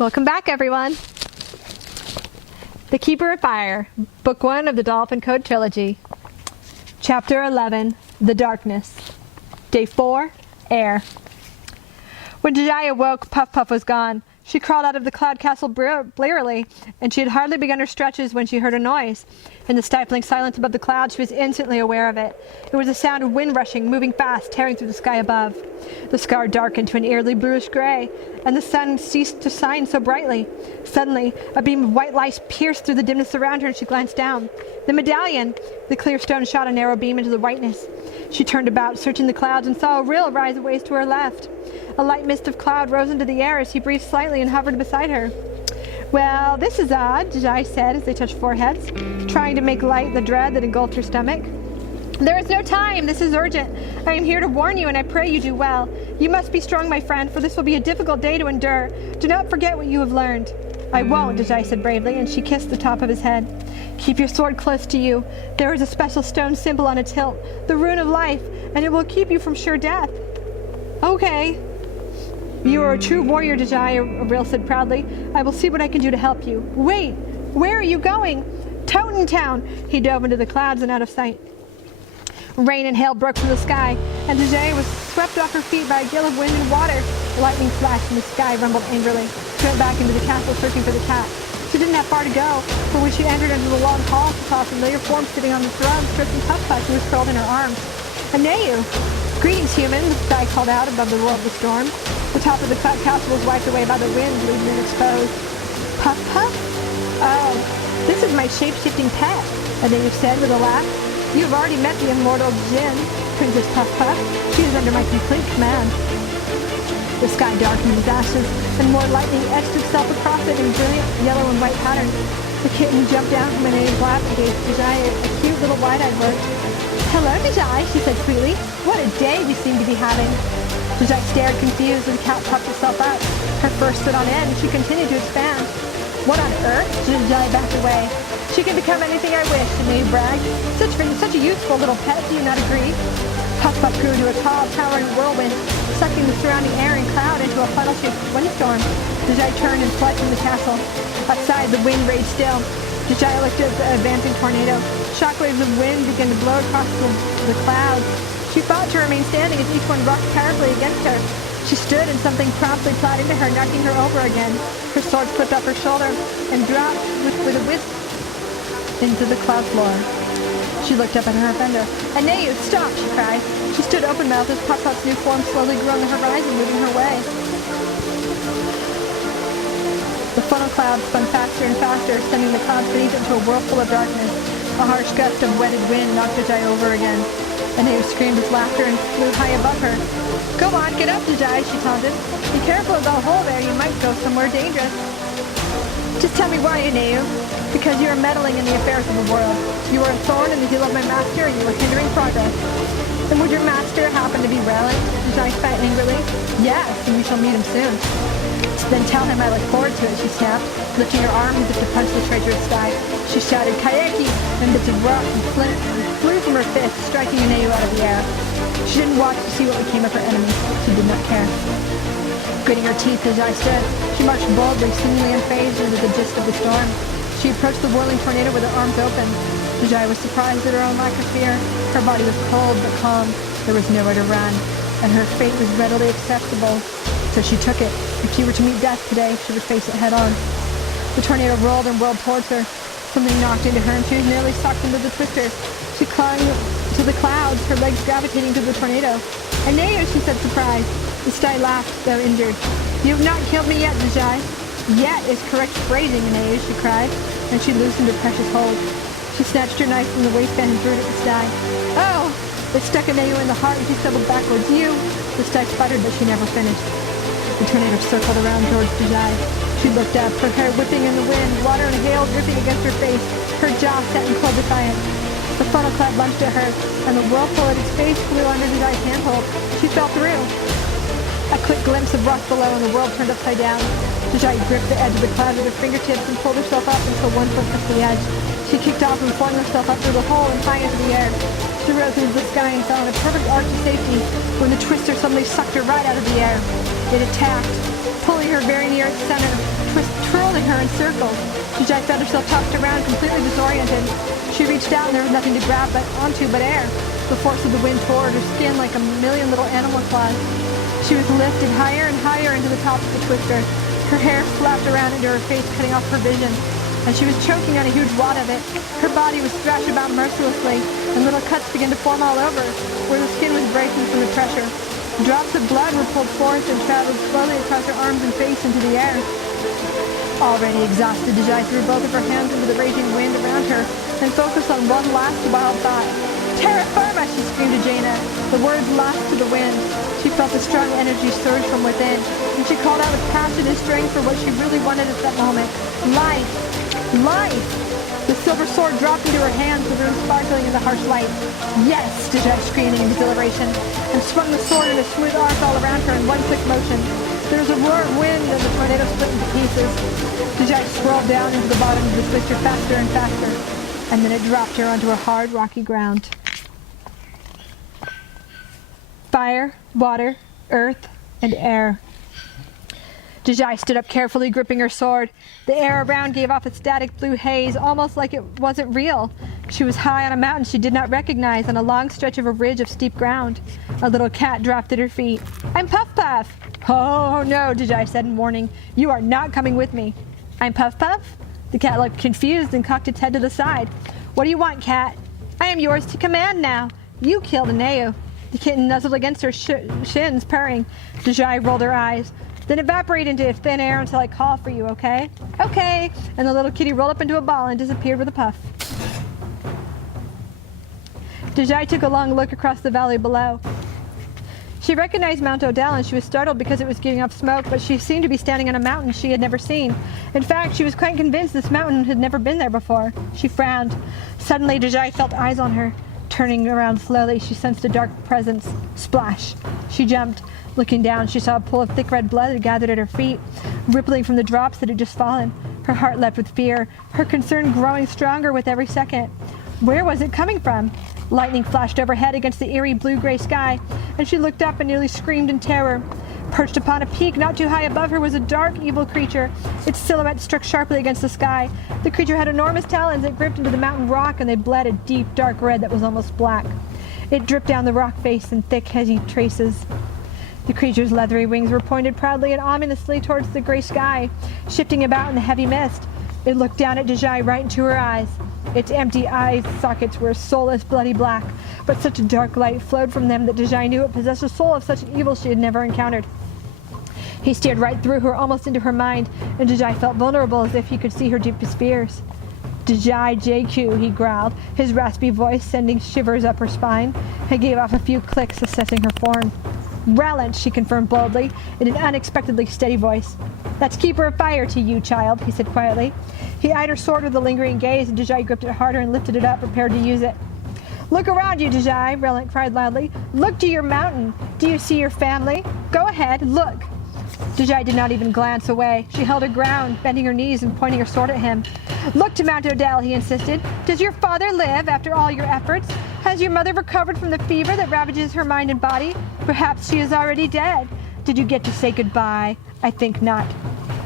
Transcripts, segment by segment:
Welcome back, everyone. The Keeper of Fire, Book 1 of the Dolphin Code Trilogy. Chapter 11, The Darkness. Day 4, Air. When Deiji awoke, Puff Puff was gone. She crawled out of the cloud castle blearily, and she had hardly begun her stretches when she heard a noise. In the stifling silence above the clouds, she was instantly aware of it. It was a sound of wind rushing, moving fast, tearing through the sky above. The sky darkened to an eerily bluish gray, and the sun ceased to shine so brightly. Suddenly, a beam of white light pierced through the dimness around her, and she glanced down. The medallion! The clear stone shot a narrow beam into the whiteness. She turned about, searching the clouds, and saw a rill rise a ways to her left. A light mist of cloud rose into the air as he breathed slightly and hovered beside her. "Well, this is odd," Deiji said as they touched foreheads, trying to make light the dread that engulfed her stomach. "There is no time. This is urgent. I am here to warn you, and I pray you do well. You must be strong, my friend, for this will be a difficult day to endure. Do not forget what you have learned." "I won't," Deiji said bravely, and she kissed the top of his head. "Keep your sword close to you. There is a special stone symbol on its hilt, the rune of life, and it will keep you from sure death." "Okay." "You are a true warrior, Deiji," Rill said proudly. "I will see what I can do to help you." "Wait! Where are you going?" "Toten Town!" He dove into the clouds and out of sight. Rain and hail broke from the sky, and Deiji was swept off her feet by a gale of wind and water. Lightning flashed, and the sky rumbled angrily. She went back into the castle searching for the cat. She didn't have far to go, for when she entered into the long hall, she saw a familiar form sitting on the throne, stroking Puff Puff, who was curled in her arms. "Anayu!" "Greetings, human," the sky called out above the roar of the storm. The top of the cloud castle was wiped away by the wind, leaving it exposed. "Puff Puff? Oh, this is my shape-shifting pet," Anayu said with a laugh. "You have already met the immortal Jinn, Princess Puff Puff. She is under my complete command." The sky darkened with ashes, and more lightning etched itself across it in brilliant yellow and white patterns. The kitten jumped down from Anayu's lap and gave Deiji a cute little wide-eyed look. "Hello, Deiji," she said sweetly. "What a day we seem to be having." Deiji stared confused, and the cat puffed itself up. Her fur stood on end, and she continued to expand. "What on earth?" Deiji backed away. "She can become anything I wish," Anayu bragged. Such a useful little pet, do you not agree?" Puff Puff grew to a tall, towering whirlwind, sucking the surrounding air and cloud into a funnel-shaped windstorm. Deiji turned and fled from the castle. Outside, the wind raged still. Deiji looked at the advancing tornado. Shockwaves of wind began to blow across the clouds. She fought to remain standing as each one rocked powerfully against her. She stood, and something promptly plowed into her, knocking her over again. Her sword slipped off her shoulder and dropped with a whisk into the cloud floor. She looked up at her offender. "Anayu, stop!" she cried. She stood open-mouthed as Puff Puff's new form slowly grew on the horizon, moving her way. The funnel cloud spun faster and faster, sending the clouds beneath into a whirlpool of darkness. A harsh gust of wetted wind knocked Deiji over again. Anayu screamed with laughter and flew high above her. "Go on, get up, Deiji," she taunted. "Be careful of the hole there, you might go somewhere dangerous." "Just tell me why, Anayu." "Because you are meddling in the affairs of the world. You are a thorn in the heel of my master, and you are hindering progress." "And would your master happen to be Relant?" Deiji spat angrily. "Yes, and we shall meet him soon." "Then tell him I look forward to it," she snapped, lifting her arm as if to punch the treacherous sky. She shouted, "Kayeki!" and bits of rock and flint flew from her fist, striking Anayu out of the air. She didn't watch to see what became of her enemy. She did not care. Gritting her teeth as I stood, she marched boldly, seemingly unfazed into the gist of the storm. She approached the whirling tornado with her arms open. Deiji was surprised at her own lack of fear. Her body was cold but calm. There was nowhere to run, and her fate was readily acceptable. So she took it. If she were to meet death today, she would face it head-on. The tornado rolled and whirled towards her. Something knocked into her, and she was nearly sucked into the twister. She clung to the clouds, her legs gravitating to the tornado. "Anayu," she said, surprised. The sky laughed, though injured. "You have not killed me yet, Deiji." "Yet is correct phrasing, Anayu," she cried, and she loosened her precious hold. She snatched her knife from the waistband and threw it at the sky. "Oh!" It stuck Anayu in the heart, and she stumbled backwards. "You!" The sky sputtered, but she never finished. The tornado circled around towards Deiji. She looked up, her hair whipping in the wind, water and hail dripping against her face, her jaw set in cold defiance. The funnel cloud lunged at her, and the whirlpool at its base flew under Dejai's handhold. She fell through. A quick glimpse of rock below, and the world turned upside down. Deiji gripped the edge of the cloud with her fingertips and pulled herself up until one foot touched the edge. She kicked off and flung herself up through the hole and high into the air. She rose into the sky and fell in a perfect arc of safety when the twister suddenly sucked her right out of the air. It attacked, pulling her very near its center, twirling her in circles. Deiji felt herself tossed around, completely disoriented. She reached out and there was nothing to grab onto but air. The force of the wind tore at her skin like a million little animal claws. She was lifted higher and higher into the top of the twister. Her hair flapped around into her face, cutting off her vision. And she was choking on a huge wad of it. Her body was thrashed about mercilessly, and little cuts began to form all over, where the skin was breaking from the pressure. Drops of blood were pulled forth and traveled slowly across her arms and face into the air. Already exhausted, Deiji threw both of her hands into the raging wind around her and focused on one last wild thought. Terra firma, she screamed to Jaina. The words lost to the wind. She felt a strong energy surge from within, and she called out with passion and strength for what she really wanted at that moment. Life! Life! The silver sword dropped into her hands, the room sparkling in the harsh light. Yes! Deiji screamed in exhilaration, and swung the sword in a smooth arc all around her in one quick motion. There was a roar of wind, and the tornado split into pieces. Deiji swirled down into the bottom of the twister faster and faster, and then it dropped her onto a hard, rocky ground. Fire, water, earth, and air. Deiji stood up carefully, gripping her sword. The air around gave off a static blue haze, almost like it wasn't real. She was high on a mountain she did not recognize, on a long stretch of a ridge of steep ground. A little cat dropped at her feet. I'm Puff Puff! Oh no, Deiji said in warning. You are not coming with me. I'm Puff Puff? The cat looked confused and cocked its head to the side. What do you want, cat? I am yours to command now. You killed Aneu. The kitten nuzzled against her shins, purring. Deiji rolled her eyes. Then evaporate into thin air until I call for you, okay? Okay. And the little kitty rolled up into a ball and disappeared with a puff. Deiji took a long look across the valley below. She recognized Mount Odell, and she was startled because it was giving off smoke, but she seemed to be standing on a mountain she had never seen. In fact, she was quite convinced this mountain had never been there before. She frowned. Suddenly, Deiji felt eyes on her. Turning around slowly, she sensed a dark presence. Splash! She jumped. Looking down, she saw a pool of thick red blood that gathered at her feet, rippling from the drops that had just fallen. Her heart leapt with fear, her concern growing stronger with every second. Where was it coming from? Lightning flashed overhead against the eerie blue-gray sky, and she looked up and nearly screamed in terror. Perched upon a peak not too high above her was a dark, evil creature. Its silhouette struck sharply against the sky. The creature had enormous talons that gripped into the mountain rock, and they bled a deep, dark red that was almost black. It dripped down the rock face in thick, heavy traces. The creature's leathery wings were pointed proudly and ominously towards the gray sky, shifting about in the heavy mist. It looked down at Deiji right into her eyes. Its empty eye sockets were soulless, bloody black, but such a dark light flowed from them that Deiji knew it possessed a soul of such evil she had never encountered. He stared right through her, almost into her mind, and Deiji felt vulnerable, as if he could see her deepest fears. Deiji JQ, he growled, his raspy voice sending shivers up her spine. He gave off a few clicks, assessing her form. Relant, she confirmed boldly, in an unexpectedly steady voice. That's Keeper of Fire to you, child, he said quietly. He eyed her sword with a lingering gaze, and Deiji gripped it harder and lifted it up, prepared to use it. Look around you, Deiji, Relant cried loudly. Look to your mountain. Do you see your family? Go ahead, look. Deiji did not even glance away. She held her ground, bending her knees and pointing her sword at him. Look to Mount Odell, he insisted. Does your father live after all your efforts? Has your mother recovered from the fever that ravages her mind and body? Perhaps she is already dead. Did you get to say goodbye? I think not.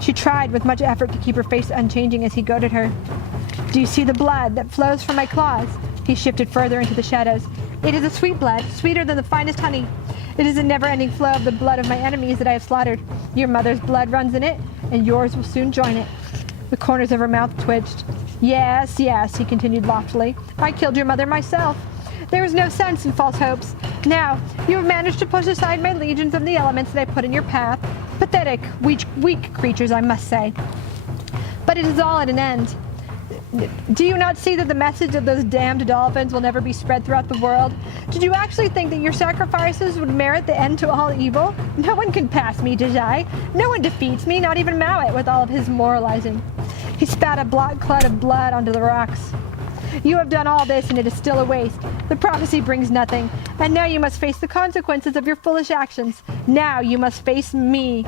She tried with much effort to keep her face unchanging as he goaded her. Do you see the blood that flows from my claws? He shifted further into the shadows. It is a sweet blood, sweeter than the finest honey. It is a never-ending flow of the blood of my enemies that I have slaughtered. Your mother's blood runs in it, and yours will soon join it. The corners of her mouth twitched. Yes, yes, he continued loftily. I killed your mother myself. There was no sense in false hopes. Now, you have managed to push aside my legions of the elements that I put in your path. Pathetic, weak creatures, I must say. But it is all at an end. Do you not see that the message of those damned dolphins will never be spread throughout the world? Did you actually think that your sacrifices would merit the end to all evil? No one can pass me, Deiji. No one defeats me, not even Mowat, with all of his moralizing. He spat a black cloud of blood onto the rocks. You have done all this, and it is still a waste. The prophecy brings nothing, and now you must face the consequences of your foolish actions. Now you must face me.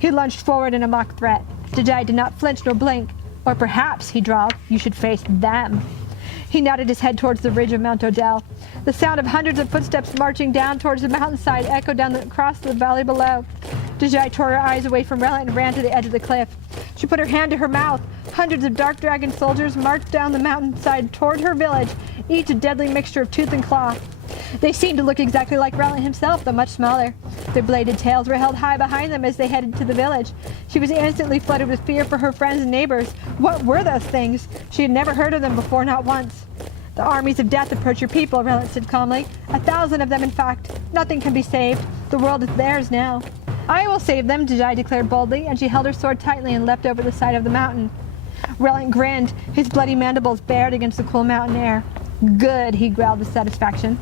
He lunged forward in a mock threat. Deiji did not flinch nor blink. Or perhaps, he drawled, you should face them. He nodded his head towards the ridge of Mount Odell. The sound of hundreds of footsteps marching down towards the mountainside echoed across the valley below. Deiji tore her eyes away from Relant and ran to the edge of the cliff. She put her hand to her mouth. Hundreds of dark dragon soldiers marched down the mountainside toward her village, each a deadly mixture of tooth and claw. They seemed to look exactly like Relant himself, but much smaller. Their bladed tails were held high behind them as they headed to the village. She was instantly flooded with fear for her friends and neighbors. What were those things? She had never heard of them before, not once. The armies of death approach your people, Relant said calmly. 1,000 of them, in fact. Nothing can be saved. The world is theirs now. I will save them, Deiji declared boldly, and she held her sword tightly and leapt over the side of the mountain. Relant grinned, his bloody mandibles bared against the cool mountain air. Good, he growled with satisfaction.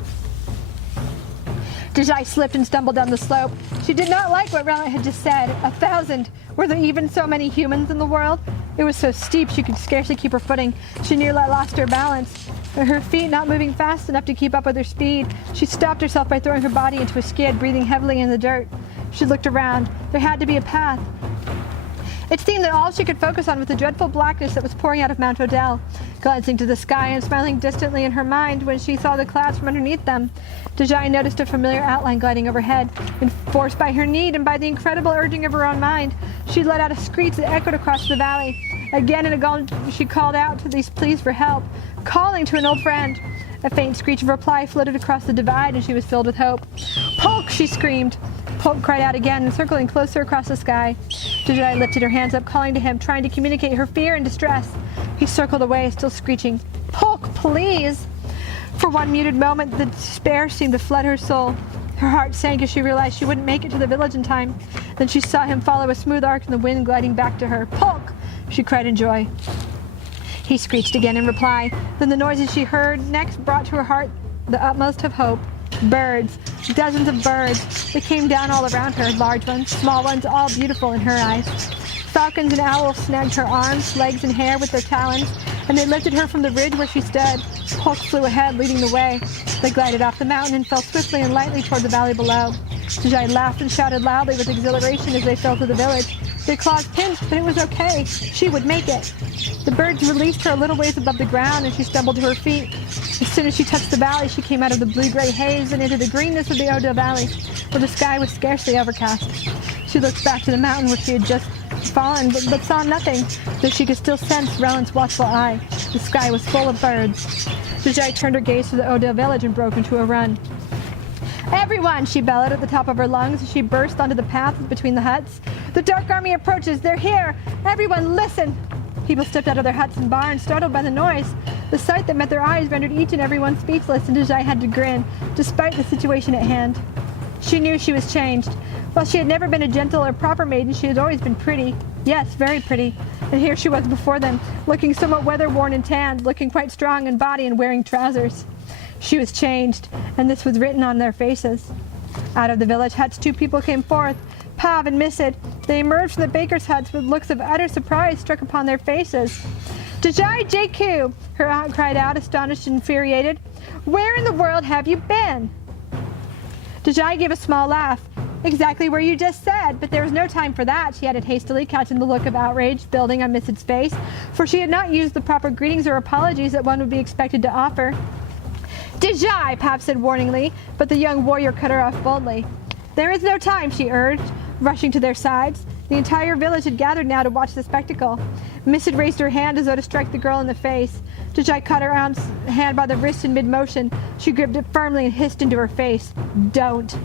Deiji slipped and stumbled down the slope. She did not like what Relant had just said. 1,000. Were there even so many humans in the world? It was so steep she could scarcely keep her footing. She nearly lost her balance. Her feet not moving fast enough to keep up with her speed, she stopped herself by throwing her body into a skid, breathing heavily in the dirt. She looked around. There had to be a path. It seemed that all she could focus on was the dreadful blackness that was pouring out of Mount Odell, glancing to the sky and smiling distantly in her mind when she saw the clouds from underneath them. Deiji noticed a familiar outline gliding overhead. Enforced by her need and by the incredible urging of her own mind, she let out a screech that echoed across the valley. Again and again she called out to these pleas for help, calling to an old friend. A faint screech of reply floated across the divide and she was filled with hope. "Polk!" she screamed. Polk cried out again, circling closer across the sky. Deiji lifted her hands up, calling to him, trying to communicate her fear and distress. He circled away, still screeching, "Polk, please!" For one muted moment, the despair seemed to flood her soul. Her heart sank as she realized she wouldn't make it to the village in time. Then she saw him follow a smooth arc in the wind gliding back to her. "Polk!" she cried in joy. He screeched again in reply. Then the noises she heard next brought to her heart the utmost of hope. Birds, dozens of birds. They came down all around her, large ones, small ones, all beautiful in her eyes. Falcons and owls snagged her arms, legs, and hair with their talons, and they lifted her from the ridge where she stood. Polk flew ahead, leading the way. They glided off the mountain and fell swiftly and lightly toward the valley below. Deiji laughed and shouted loudly with exhilaration as they fell to the village. Their claws pinched, but it was okay. She would make it. The birds released her a little ways above the ground, and she stumbled to her feet. As soon as she touched the valley, she came out of the blue-gray haze and into the greenness of the Odell Valley, where the sky was scarcely overcast. She looked back to the mountain where she had just fallen, but saw nothing, though she could still sense Relant's watchful eye. The sky was full of birds. Deiji turned her gaze to the Odell village and broke into a run. "Everyone!" she bellowed at the top of her lungs as she burst onto the path between the huts. "The Dark Army approaches! They're here! Everyone, listen!" People stepped out of their huts and barns, startled by the noise. The sight that met their eyes rendered each and every one speechless, and Deiji had to grin, despite the situation at hand. She knew she was changed. While she had never been a gentle or proper maiden, she had always been pretty. Yes, very pretty. And here she was before them, looking somewhat weather-worn and tanned, looking quite strong in body and wearing trousers. She was changed, and this was written on their faces. Out of the village huts, two people came forth, Pav and Missid. They emerged from the baker's huts with looks of utter surprise struck upon their faces. "Deiji JQ!" her aunt cried out, astonished and infuriated. "Where in the world have you been?" Deiji gave a small laugh. "Exactly where you just said, but there was no time for that," she added hastily, catching the look of outrage building on Missid's face, for she had not used the proper greetings or apologies that one would be expected to offer. "Deiji!" Pav said warningly, but the young warrior cut her off boldly. "There is no time," she urged, rushing to their sides. The entire village had gathered now to watch the spectacle. Missid raised her hand as though to strike the girl in the face. Deiji caught her aunt's hand by the wrist in mid-motion. She gripped it firmly and hissed into her face, "Don't!"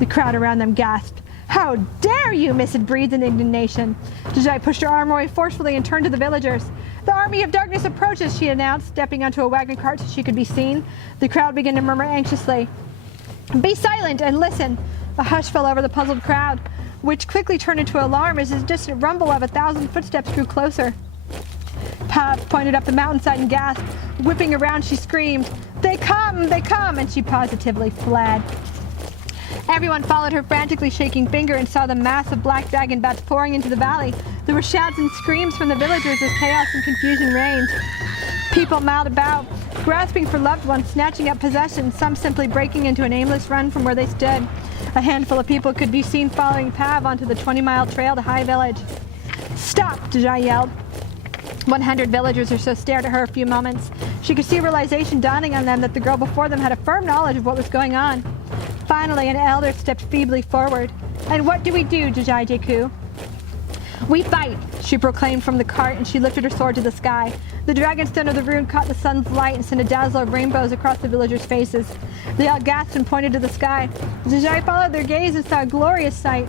The crowd around them gasped. "How dare you!" Missid breathed in indignation. Deiji pushed her arm away forcefully and turned to the villagers. "The army of darkness approaches," she announced, stepping onto a wagon cart so she could be seen. The crowd began to murmur anxiously. "Be silent and listen!" A hush fell over the puzzled crowd, which quickly turned into alarm as the distant rumble of 1,000 footsteps grew closer. Pav pointed up the mountainside and gasped. Whipping around, she screamed, "They come! They come!" and she positively fled. Everyone followed her frantically shaking finger and saw the mass of black dragon bats pouring into the valley. There were shouts and screams from the villagers as chaos and confusion reigned. People miled about, grasping for loved ones, snatching up possessions, some simply breaking into an aimless run from where they stood. A handful of people could be seen following Pav onto the 20-mile trail to High Village. "Stop!" Deiji yelled. 100 villagers or so stared at her a few moments. She could see realization dawning on them that the girl before them had a firm knowledge of what was going on. Finally, an elder stepped feebly forward. "And what do we do, Deiji-ku?" "We fight," she proclaimed from the cart, and she lifted her sword to the sky. The dragonstone of the rune caught the sun's light and sent a dazzle of rainbows across the villagers' faces. They all gasped and pointed to the sky. Deiji followed their gaze and saw a glorious sight.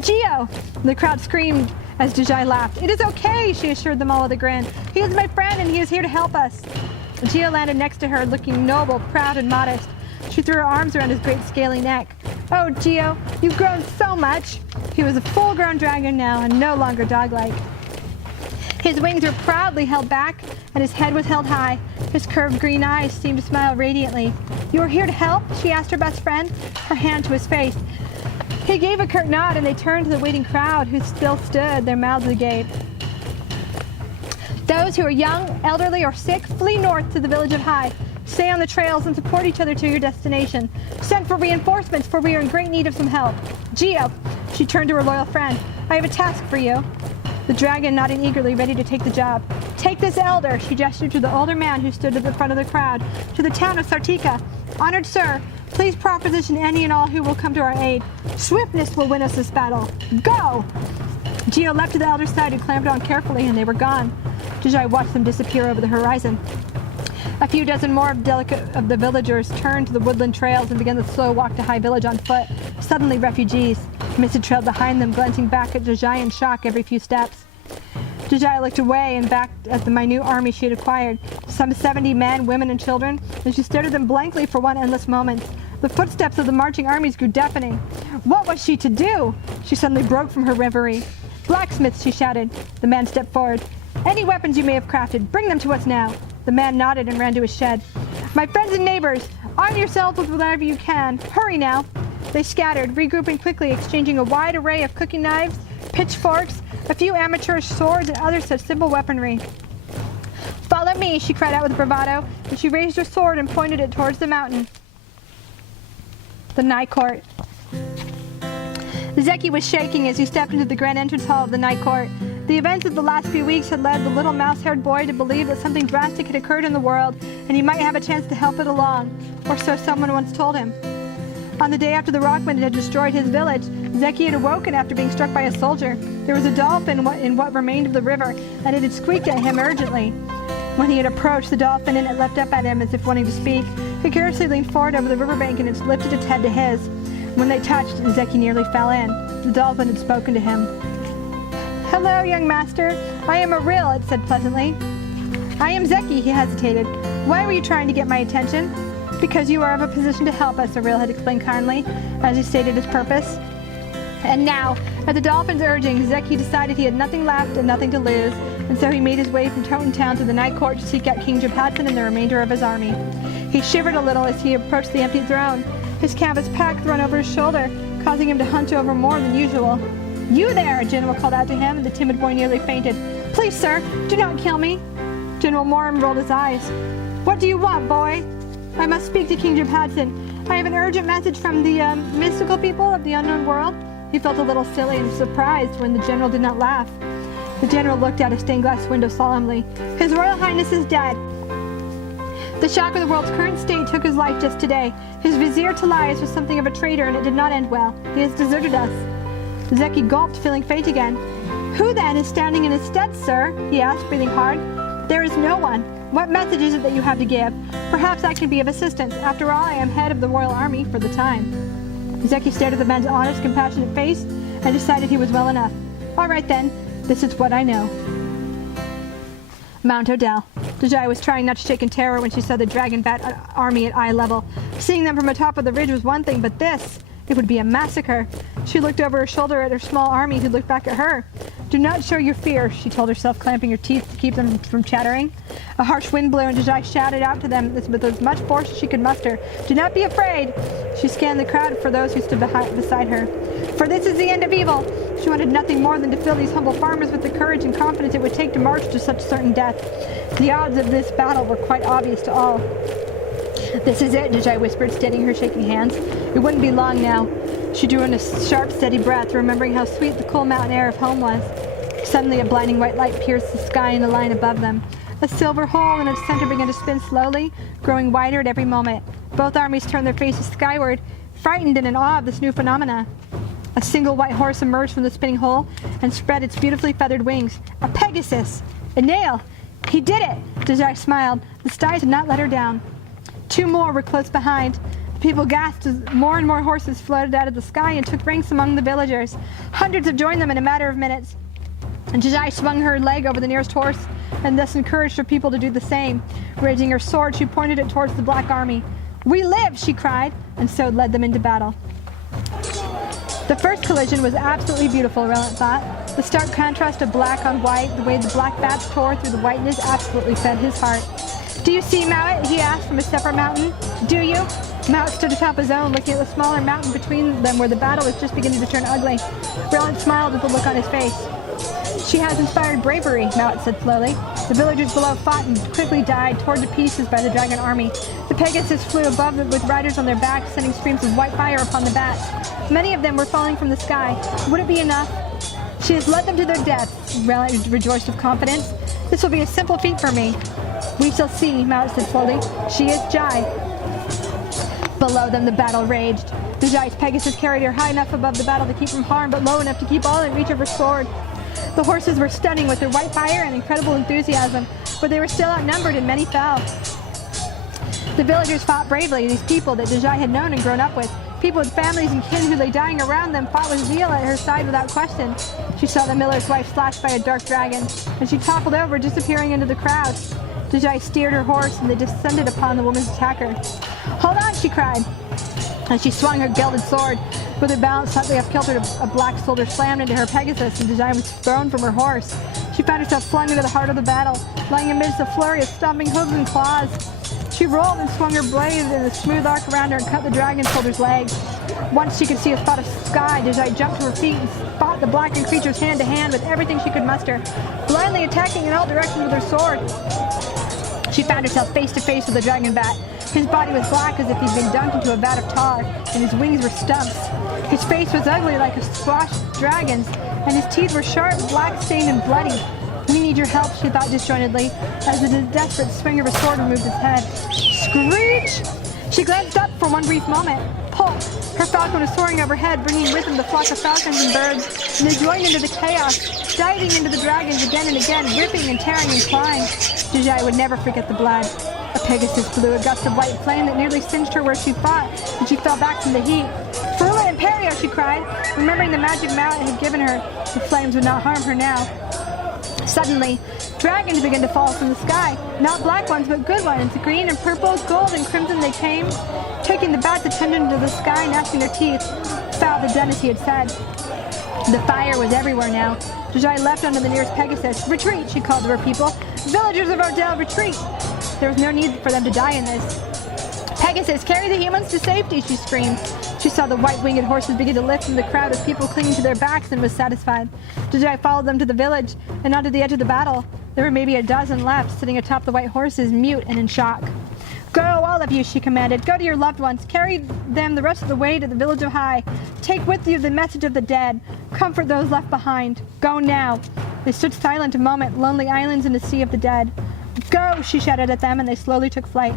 "Geo!" The crowd screamed as Deiji laughed. "It is okay," she assured them all with a grin. "He is my friend and he is here to help us." Geo landed next to her, looking noble, proud, and modest. She threw her arms around his great scaly neck. "Oh, Geo, you've grown so much." He was a full-grown dragon now and no longer dog-like. His wings were proudly held back and his head was held high. His curved green eyes seemed to smile radiantly. "You are here to help?" she asked her best friend, her hand to his face. He gave a curt nod and they turned to the waiting crowd who still stood, their mouths agape. "Those who are young, elderly, or sick, flee north to the village of High. Stay on the trails and support each other to your destination. Send for reinforcements, for we are in great need of some help. Geo," she turned to her loyal friend, "I have a task for you." The dragon nodded eagerly, ready to take the job. "Take this elder," she gestured to the older man who stood at the front of the crowd, "to the town of Sartika. Honored sir, please proposition any and all who will come to our aid. Swiftness will win us this battle. Go!" Geo leapt to the elder's side and clamped on carefully, and they were gone. Deiji watched them disappear over the horizon. A few dozen more of the villagers turned to the woodland trails and began the slow walk to High Village on foot. Suddenly, refugees. Mist trailed behind them, glancing back at Deiji in shock every few steps. Deiji looked away and back at the minute army she had acquired, some 70 men, women, and children, and she stared at them blankly for one endless moment. The footsteps of the marching armies grew deafening. What was she to do? She suddenly broke from her reverie. "Blacksmiths," she shouted. The man stepped forward. "Any weapons you may have crafted, bring them to us now." The man nodded and ran to his shed. "My friends and neighbors, arm yourselves with whatever you can. Hurry now." They scattered, regrouping quickly, exchanging a wide array of cooking knives, pitchforks, a few amateurish swords, and other such simple weaponry. "Follow me," she cried out with bravado, and she raised her sword and pointed it towards the mountain. The Nigh Court. Zeki was shaking as he stepped into the grand entrance hall of the Nigh Court. The events of the last few weeks had led the little mouse-haired boy to believe that something drastic had occurred in the world, and he might have a chance to help it along, or so someone once told him. On the day after the rockwind had destroyed his village, Zeki had awoken after being struck by a soldier. There was a dolphin in what remained of the river, and it had squeaked at him urgently. When he had approached, the dolphin in it leapt up at him as if wanting to speak. He curiously leaned forward over the riverbank and it lifted its head to his. When they touched, Zeki nearly fell in. The dolphin had spoken to him. "Hello, young master. I am Aril," it said pleasantly. "I am Zeki," he hesitated. "Why were you trying to get my attention?" "Because you are of a position to help us," Aril had explained kindly, as he stated his purpose. And now, at the dolphin's urging, Zeki decided he had nothing left and nothing to lose, and so he made his way from Toten Town to the Night Court to seek out King Jabhatson and the remainder of his army. He shivered a little as he approached the empty throne, his canvas pack thrown over his shoulder, causing him to hunch over more than usual. "You there!" a general called out to him, and the timid boy nearly fainted. "Please, sir, do not kill me." General Moram rolled his eyes. "What do you want, boy?" "I must speak to King Jabhatson. I have an urgent message from the mystical people of the unknown world." He felt a little silly and surprised when the general did not laugh. The general looked out a stained glass window solemnly. "His Royal Highness is dead. The shock of the world's current state took his life just today. His vizier Talias was something of a traitor and it did not end well. He has deserted us." Zeki gulped, feeling faint again. "Who then is standing in his stead, sir?" he asked, breathing hard. "There is no one. What message is it that you have to give? Perhaps I can be of assistance. After all, I am head of the royal army for the time." Zeki stared at the man's honest, compassionate face and decided he was well enough. "All right then, this is what I know." Mount Odell. Deiji was trying not to shake in terror when she saw the dragon bat army at eye level. Seeing them from atop of the ridge was one thing, but this, it would be a massacre. She looked over her shoulder at her small army who looked back at her. "Do not show your fear," she told herself, clamping her teeth to keep them from chattering. A harsh wind blew and Deiji shouted out to them with as much force as she could muster. "Do not be afraid." She scanned the crowd for those who stood beside her. "For this is the end of evil." She wanted nothing more than to fill these humble farmers with the courage and confidence it would take to march to such certain death. The odds of this battle were quite obvious to all. "This is it," Deiji whispered, steadying her shaking hands. "It wouldn't be long now." She drew in a sharp, steady breath, remembering how sweet the cool mountain air of home was. Suddenly, a blinding white light pierced the sky in the line above them. A silver hole in its center began to spin slowly, growing wider at every moment. Both armies turned their faces skyward, frightened and in awe of this new phenomena. A single white horse emerged from the spinning hole and spread its beautifully feathered wings. A Pegasus! A nail! He did it! Deiji smiled. The stars had not let her down. Two more were close behind. The people gasped as more and more horses floated out of the sky and took ranks among the villagers. Hundreds had joined them in a matter of minutes. And Deiji swung her leg over the nearest horse and thus encouraged her people to do the same. Raising her sword, she pointed it towards the black army. "We live!" she cried, and so led them into battle. The first collision was absolutely beautiful, Relant thought. The stark contrast of black on white, the way the black bats tore through the whiteness absolutely fed his heart. "Do you see Mowat?" he asked from a separate mountain. "Do you?" Mowat stood atop his own, looking at the smaller mountain between them where the battle was just beginning to turn ugly. Relant smiled at the look on his face. "She has inspired bravery," Mowat said slowly. The villagers below fought and quickly died, torn to pieces by the dragon army. The Pegasus flew above them with riders on their backs, sending streams of white fire upon the bats. Many of them were falling from the sky. Would it be enough? "She has led them to their deaths," Relant rejoiced with confidence. "This will be a simple feat for me." "We shall see," Mowat said slowly. "She is Jai." Below them the battle raged. Dejai's Pegasus carried her high enough above the battle to keep from harm, but low enough to keep all in reach of her sword. The horses were stunning with their white fire and incredible enthusiasm, but they were still outnumbered and many fell. The villagers fought bravely, these people that Deiji had known and grown up with. People with families and kin who lay dying around them fought with zeal at her side without question. She saw the miller's wife slashed by a dark dragon, and she toppled over, disappearing into the crowd. Deiji steered her horse, and they descended upon the woman's attacker. "Hold on!" she cried, as she swung her gilded sword. With her balance slightly off-kilter, a black soldier slammed into her Pegasus, and Deiji was thrown from her horse. She found herself flung into the heart of the battle, lying amidst a flurry of stomping hooves and claws. She rolled and swung her blade in a smooth arc around her and cut the dragon soldier's leg. Once she could see a spot of sky, Deiji jumped to her feet and fought the blackened creatures hand to hand with everything she could muster, blindly attacking in all directions with her sword. She found herself face to face with the dragon bat. His body was black as if he'd been dunked into a vat of tar, and his wings were stumps. His face was ugly like a squashed dragon's, and his teeth were sharp, black-stained, and bloody. "We need your help," she thought disjointedly, as the desperate swing of her sword removed his head. Screech! She glanced up for one brief moment. Pull! Her falcon was soaring overhead, bringing with him the flock of falcons and birds, and they joined into the chaos, diving into the dragons again and again, ripping and tearing and clawing. Deiji would never forget the blood. A Pegasus blew a gust of white flame that nearly singed her where she fought, and she fell back from the heat. "Frula Imperio!" she cried, remembering the magic Mowat had given her. The flames would not harm her now. Suddenly, dragons began to fall from the sky. Not black ones, but good ones. Green and purple, gold and crimson they came, taking the bat's attention to the sky, gnashing their teeth. Foul the den as he had said. The fire was everywhere now. Deiji leapt onto the nearest Pegasus. "Retreat!" she called to her people. "Villagers of Ardell, retreat!" There was no need for them to die in this. "Pegasus, carry the humans to safety!" she screamed. She saw the white-winged horses begin to lift from the crowd with people clinging to their backs and was satisfied. Deiji followed them to the village and onto the edge of the battle. There were maybe a dozen left, sitting atop the white horses, mute and in shock. "Go, all of you," she commanded. "Go to your loved ones. Carry them the rest of the way to the village of Nigh. Take with you the message of the dead. Comfort those left behind. Go now." They stood silent a moment, lonely islands in the sea of the dead. "Go!" she shouted at them, and they slowly took flight.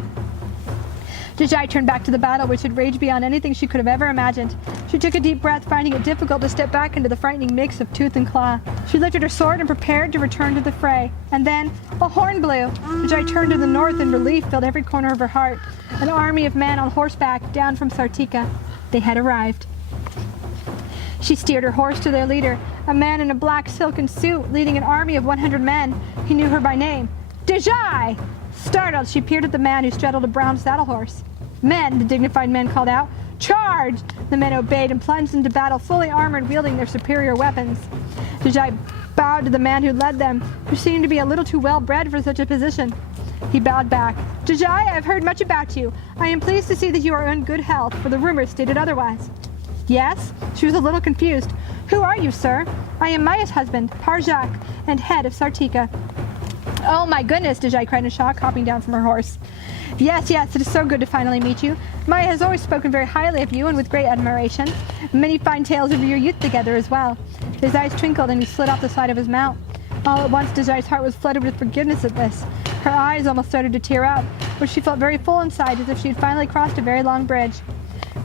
Deiji turned back to the battle, which had raged beyond anything she could have ever imagined. She took a deep breath, finding it difficult to step back into the frightening mix of tooth and claw. She lifted her sword and prepared to return to the fray. And then a horn blew. Deiji turned to the north, and relief filled every corner of her heart. An army of men on horseback down from Sartika. They had arrived. She steered her horse to their leader, a man in a black silken suit leading an army of 100 men. He knew her by name. "Deiji!" Startled, she peered at the man who straddled a brown saddle horse. "Men," the dignified man called out. "Charge!" The men obeyed and plunged into battle, fully armored, wielding their superior weapons. Deiji bowed to the man who led them, who seemed to be a little too well-bred for such a position. He bowed back. "Deiji, I have heard much about you. I am pleased to see that you are in good health, for the rumors stated otherwise." "Yes?" She was a little confused. "Who are you, sir?" "I am Maya's husband, Parjak, and head of Sartika." "Oh my goodness," Deiji cried in shock, hopping down from her horse. Yes, it is so good to finally meet you. Maya has always spoken very highly of you and with great admiration. Many fine tales of your youth together as well." His eyes twinkled and he slid off the side of his mount. All at once, Dejai's heart was flooded with forgiveness at this. Her eyes almost started to tear up, but she felt very full inside, as if she had finally crossed a very long bridge.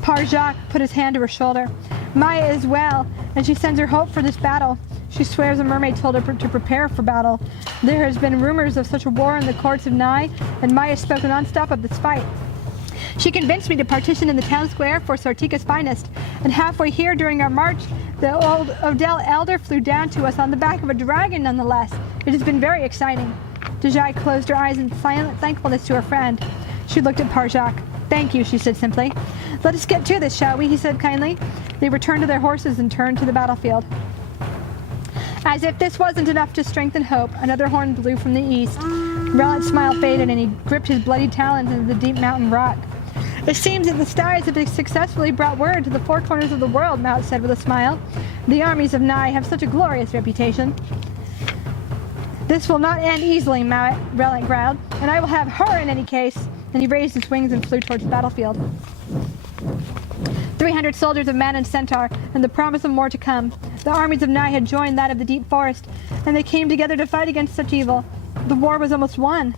Par Jacques put his hand to her shoulder. Maya is well, and she sends her hope for this battle. She swears a mermaid told her to prepare for battle. There has been rumors of such a war in the courts of Nigh, and Maya spoke non-stop of this fight. She convinced me to partition in the town square for Sartika's finest, and halfway here during our march, the old Odell elder flew down to us on the back of a dragon nonetheless. It has been very exciting. Deji closed her eyes in silent thankfulness to her friend. She looked at Par Jacques. Thank you, she said simply. Let us get to this, shall we? He said kindly. They returned to their horses and turned to the battlefield. As if this wasn't enough to strengthen hope, another horn blew from the east. Relant's smile faded and he gripped his bloody talons into the deep mountain rock. It seems that the stars have successfully brought word to the four corners of the world, Mowat said with a smile. The armies of Nigh have such a glorious reputation. This will not end easily, Mowat, Relant growled, and I will have her in any case. And he raised his wings and flew towards the battlefield. 300 soldiers of man and centaur, and the promise of more to come. The armies of Nigh had joined that of the deep forest, and they came together to fight against such evil. The war was almost won.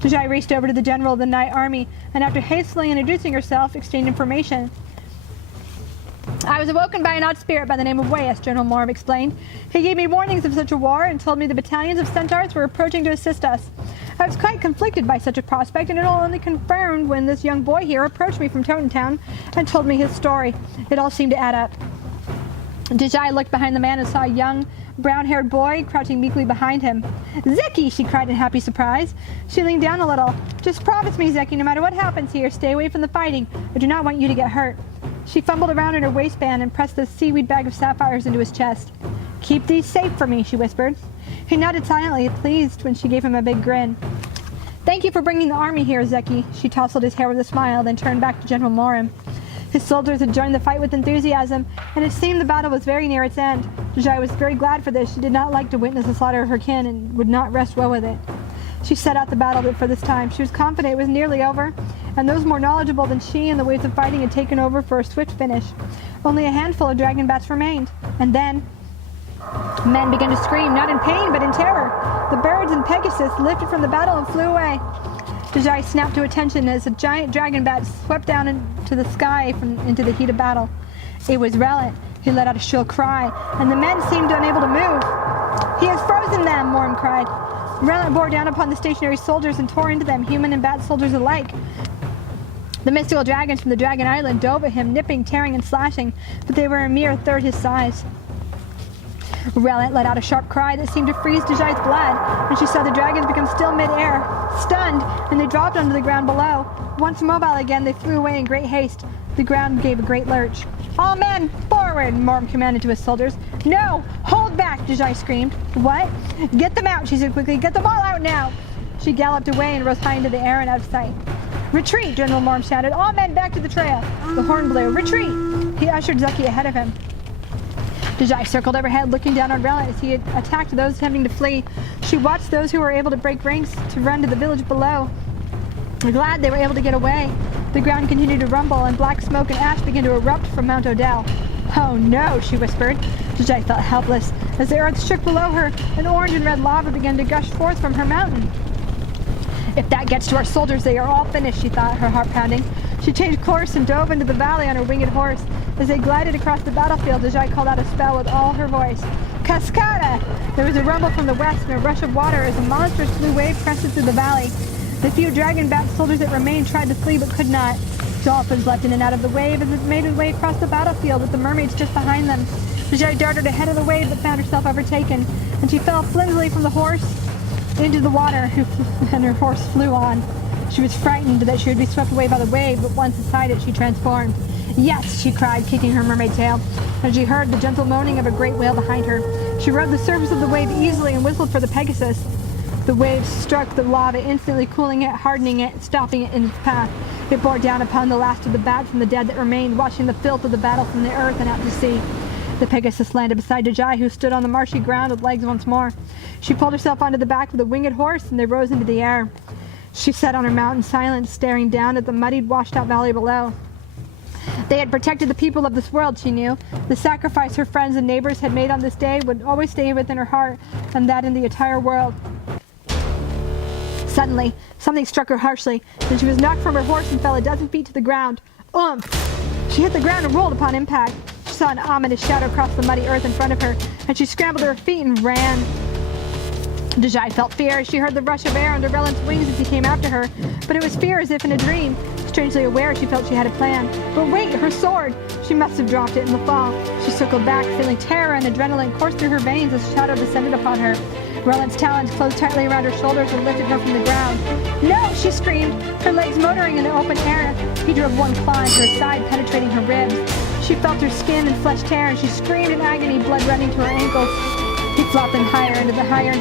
Deji raced over to the general of the Nigh army, and after hastily introducing herself, exchanged information. I was awoken by an odd spirit by the name of Wayas, General Moram explained. He gave me warnings of such a war and told me the battalions of centaurs were approaching to assist us. I was quite conflicted by such a prospect, and it all only confirmed when this young boy here approached me from Totentown and told me his story. It all seemed to add up. Deji looked behind the man and saw a young, brown-haired boy crouching meekly behind him. Zeki, she cried in happy surprise. She leaned down a little. Just promise me, Zeki, no matter what happens here, stay away from the fighting. I do not want you to get hurt. She fumbled around in her waistband and pressed the seaweed bag of sapphires into his chest. Keep these safe for me, she whispered. He nodded silently, pleased when she gave him a big grin. Thank you for bringing the army here, Zeki. She tousled his hair with a smile, then turned back to General Moram. His soldiers had joined the fight with enthusiasm, and it seemed the battle was very near its end. Deji was very glad for this. She did not like to witness the slaughter of her kin and would not rest well with it. She set out the battle, but for this time she was confident it was nearly over, and those more knowledgeable than she in the ways of fighting had taken over for a swift finish. Only a handful of dragon bats remained, and then men began to scream, not in pain but in terror. The birds and Pegasus lifted from the battle and flew away. Deji snapped to attention as a giant dragon bat swept down into the sky into the heat of battle. It was Relant. He let out a shrill cry, and the men seemed unable to move. He has frozen them, Moram cried. Relant bore down upon the stationary soldiers and tore into them, human and bat soldiers alike. The mystical dragons from the Dragon Island dove at him, nipping, tearing, and slashing, but they were a mere third his size. Relant let out a sharp cry that seemed to freeze Deji's blood, and she saw the dragons become still mid-air, stunned, and they dropped onto the ground below. Once mobile again, they flew away in great haste. The ground gave a great lurch. All men, forward, Moram commanded to his soldiers. No, hold back, Deji screamed. What? Get them out, she said quickly. Get them all out now. She galloped away and rose high into the air and out of sight. Retreat, General Moram shouted. All men back to the trail. The horn blew. Retreat. He ushered Zeki ahead of him. Deji circled overhead, looking down on Relant as he had attacked those attempting to flee. She watched those who were able to break ranks to run to the village below. Glad they were able to get away. The ground continued to rumble, and black smoke and ash began to erupt from Mount Odell. Oh no, she whispered. Deji felt helpless. As the earth shook below her, an orange and red lava began to gush forth from her mountain. If that gets to our soldiers, they are all finished, she thought, her heart pounding. She changed course and dove into the valley on her winged horse. As they glided across the battlefield, Deji called out a spell with all her voice. Cascada! There was a rumble from the west and a rush of water as a monstrous blue wave crested through the valley. The few dragon bat soldiers that remained tried to flee but could not. Dolphins leapt in and out of the wave as it made its way across the battlefield with the mermaids just behind them. Deji darted ahead of the wave but found herself overtaken, and she fell flimsily from the horse into the water, and her horse flew on. She was frightened that she would be swept away by the wave, but once inside it, she transformed. Yes, she cried, kicking her mermaid tail, and she heard the gentle moaning of a great whale behind her. She rode the surface of the wave easily and whistled for the Pegasus. The waves struck the lava, instantly cooling it, hardening it, stopping it in its path. It bore down upon the last of the bats and the dead that remained, washing the filth of the battle from the earth and out to sea. The Pegasus landed beside Deji, who stood on the marshy ground with legs once more. She pulled herself onto the back of the winged horse, and they rose into the air. She sat on her mount in silence, staring down at the muddied, washed-out valley below. They had protected the people of this world, she knew. The sacrifice her friends and neighbors had made on this day would always stay within her heart, and that in the entire world. Suddenly, something struck her harshly, and she was knocked from her horse and fell a dozen feet to the ground. She hit the ground and rolled upon impact. She saw an ominous shadow cross the muddy earth in front of her, and she scrambled to her feet and ran. Deiji felt fear as she heard the rush of air under Relant's wings as he came after her, but it was fear as if in a dream. Strangely aware, she felt she had a plan. But wait, her sword! She must have dropped it in the fall. She circled back, feeling terror and adrenaline course through her veins as shadow descended upon her. Relant's talons closed tightly around her shoulders and lifted her from the ground. No! She screamed, her legs motoring in the open air. He drove one claw into her side, penetrating her ribs. She felt her skin and flesh tear, and she screamed in agony, blood running to her ankles. He flopped them higher into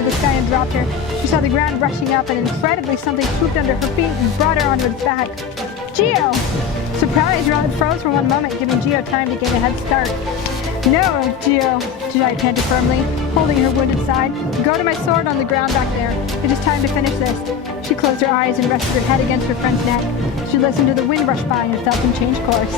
the sky and dropped her. She saw the ground rushing up, and incredibly something swooped under her feet and brought her onto its back. Geo! Surprised, Relant froze for one moment, giving Geo time to get a head start. No, Geo, Deiji panted firmly, holding her wounded side. Go to my sword on the ground back there. It is time to finish this. She closed her eyes and rested her head against her friend's neck. She listened to the wind rush by and felt him change course.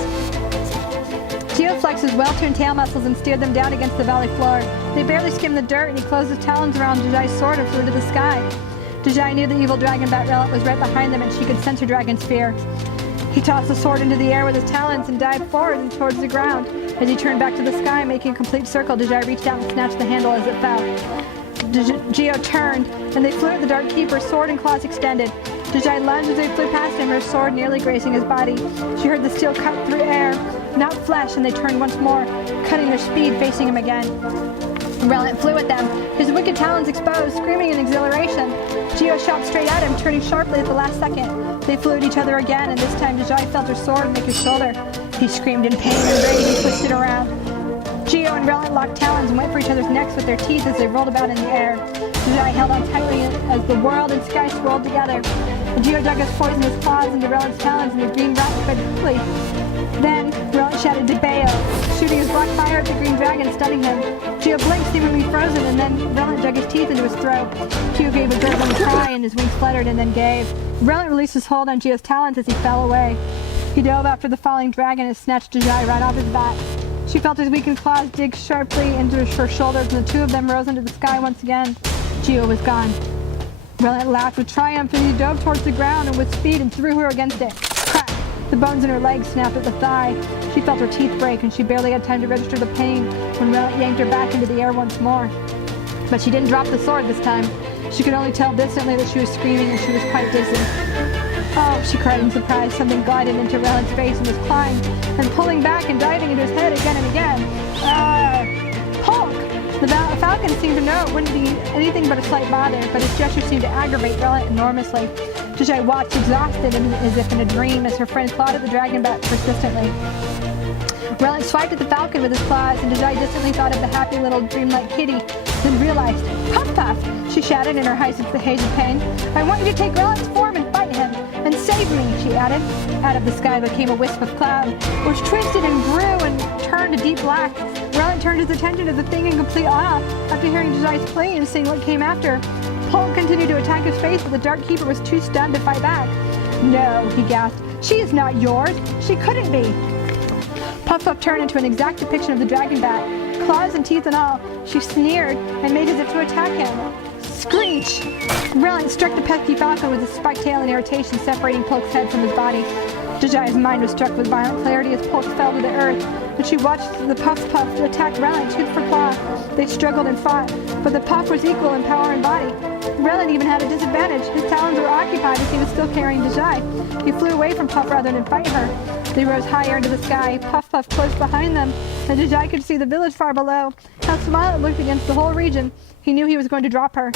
Geo flexed his well-tuned tail muscles and steered them down against the valley floor. They barely skimmed the dirt, and he closed his talons around Dejai's sword and flew to the sky. Deiji knew the evil dragon bat Relant was right behind them, and she could sense her dragon's fear. He tossed the sword into the air with his talons and dived forward and towards the ground. As he turned back to the sky, making a complete circle, Deiji reached out and snatched the handle as it fell. Geo turned, and they flew at the Dark Keeper, sword and claws extended. Deiji lunged as they flew past him, her sword nearly grazing his body. She heard the steel cut through air, not flesh, and they turned once more, cutting their speed, facing him again. Relant flew at them, his wicked talons exposed, screaming in exhilaration. Geo shot straight at him, turning sharply at the last second. They flew at each other again, and this time Deiji felt her sword make his shoulder. He screamed in pain and rage and twisted around. Geo and Relant locked talons and went for each other's necks with their teeth as they rolled about in the air. Deiji held on tightly as the world and sky swirled together. Geo dug his poisonous claws into Relant's talons, and the green rat spread quickly. Then, Relant shouted to Bayo, shooting his black fire at the green dragon, stunning him. Geo blinked, seemingly frozen, and then Relant dug his teeth into his throat. Geo gave a gurgling cry, and his wings fluttered and then gave. Relant released his hold on Geo's talons as he fell away. He dove after the falling dragon and snatched Deiji right off his back. She felt his weakened claws dig sharply into her shoulders, and the two of them rose into the sky once again. Geo was gone. Relant laughed with triumph, and he dove towards the ground and with speed and threw her against it. Crack! The bones in her legs snapped at the thigh. She felt her teeth break, and she barely had time to register the pain when Relant yanked her back into the air once more. But she didn't drop the sword this time. She could only tell distantly that she was screaming, and she was quite dizzy. Oh, she cried in surprise. Something glided into Relant's face and was clawing and pulling back and diving into his head again and again. Polk! The falcon seemed to know it wouldn't be anything but a slight bother, but his gesture seemed to aggravate Relant enormously. Deiji watched exhausted and as if in a dream as her friend clawed at the dragon bat persistently. Relant swiped at the falcon with his claws, and Deiji distantly thought of the happy little dreamlike kitty, then realized, Puff Puff! She shouted in her heights of haze of pain. I want you to take Relant's form and fight him, and save me, she added. Out of the sky there came a wisp of cloud, which twisted and grew and turned to deep black. Relant turned his attention to the thing in complete awe after hearing Dejai's plea and seeing what came after. Polk continued to attack his face, but the Dark Keeper was too stunned to fight back. No, he gasped. She is not yours. She couldn't be. Puff Puff turned into an exact depiction of the dragon bat. Claws and teeth and all, she sneered and made as if to attack him. Screech! Relant struck the pesky falcon with his spiked tail in irritation, separating Polk's head from his body. Dejai's mind was struck with violent clarity as Polk fell to the earth, and she watched the Puff Puff attack Relant tooth for claw. They struggled and fought, but the Puff was equal in power and body. Relant even had a disadvantage. His talons were occupied as he was still carrying Deiji. He flew away from Puff rather than fight her. They rose higher into the sky, Puff Puff close behind them, and Deiji could see the village far below. How small it looked against the whole region. He knew he was going to drop her.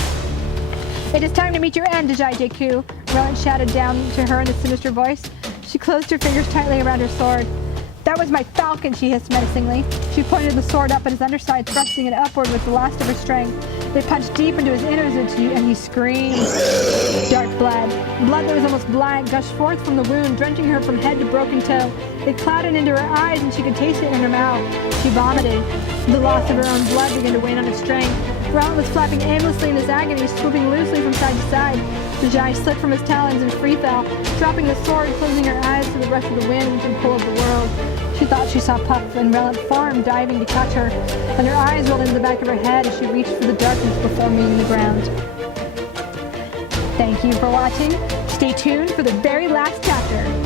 It is time to meet your end, Deiji Deku, Relant shouted down to her in a sinister voice. She closed her fingers tightly around her sword. That was my falcon, she hissed menacingly. She pointed the sword up at his underside, thrusting it upward with the last of her strength. They punched deep into his innards, and he screamed. Dark blood. Blood that was almost black gushed forth from the wound, drenching her from head to broken toe. It clouded into her eyes, and she could taste it in her mouth. She vomited. The loss of her own blood began to wane on her strength. Relant was flapping aimlessly in his agony, swooping loosely from side to side. Deiji slipped from his talons and free fell, dropping the sword, closing her eyes to the rush of the wind and pull of the world. She thought she saw Puff in Relant form diving to catch her, and her eyes rolled into the back of her head as she reached for the darkness before meeting the ground. Thank you for watching. Stay tuned for the very last chapter.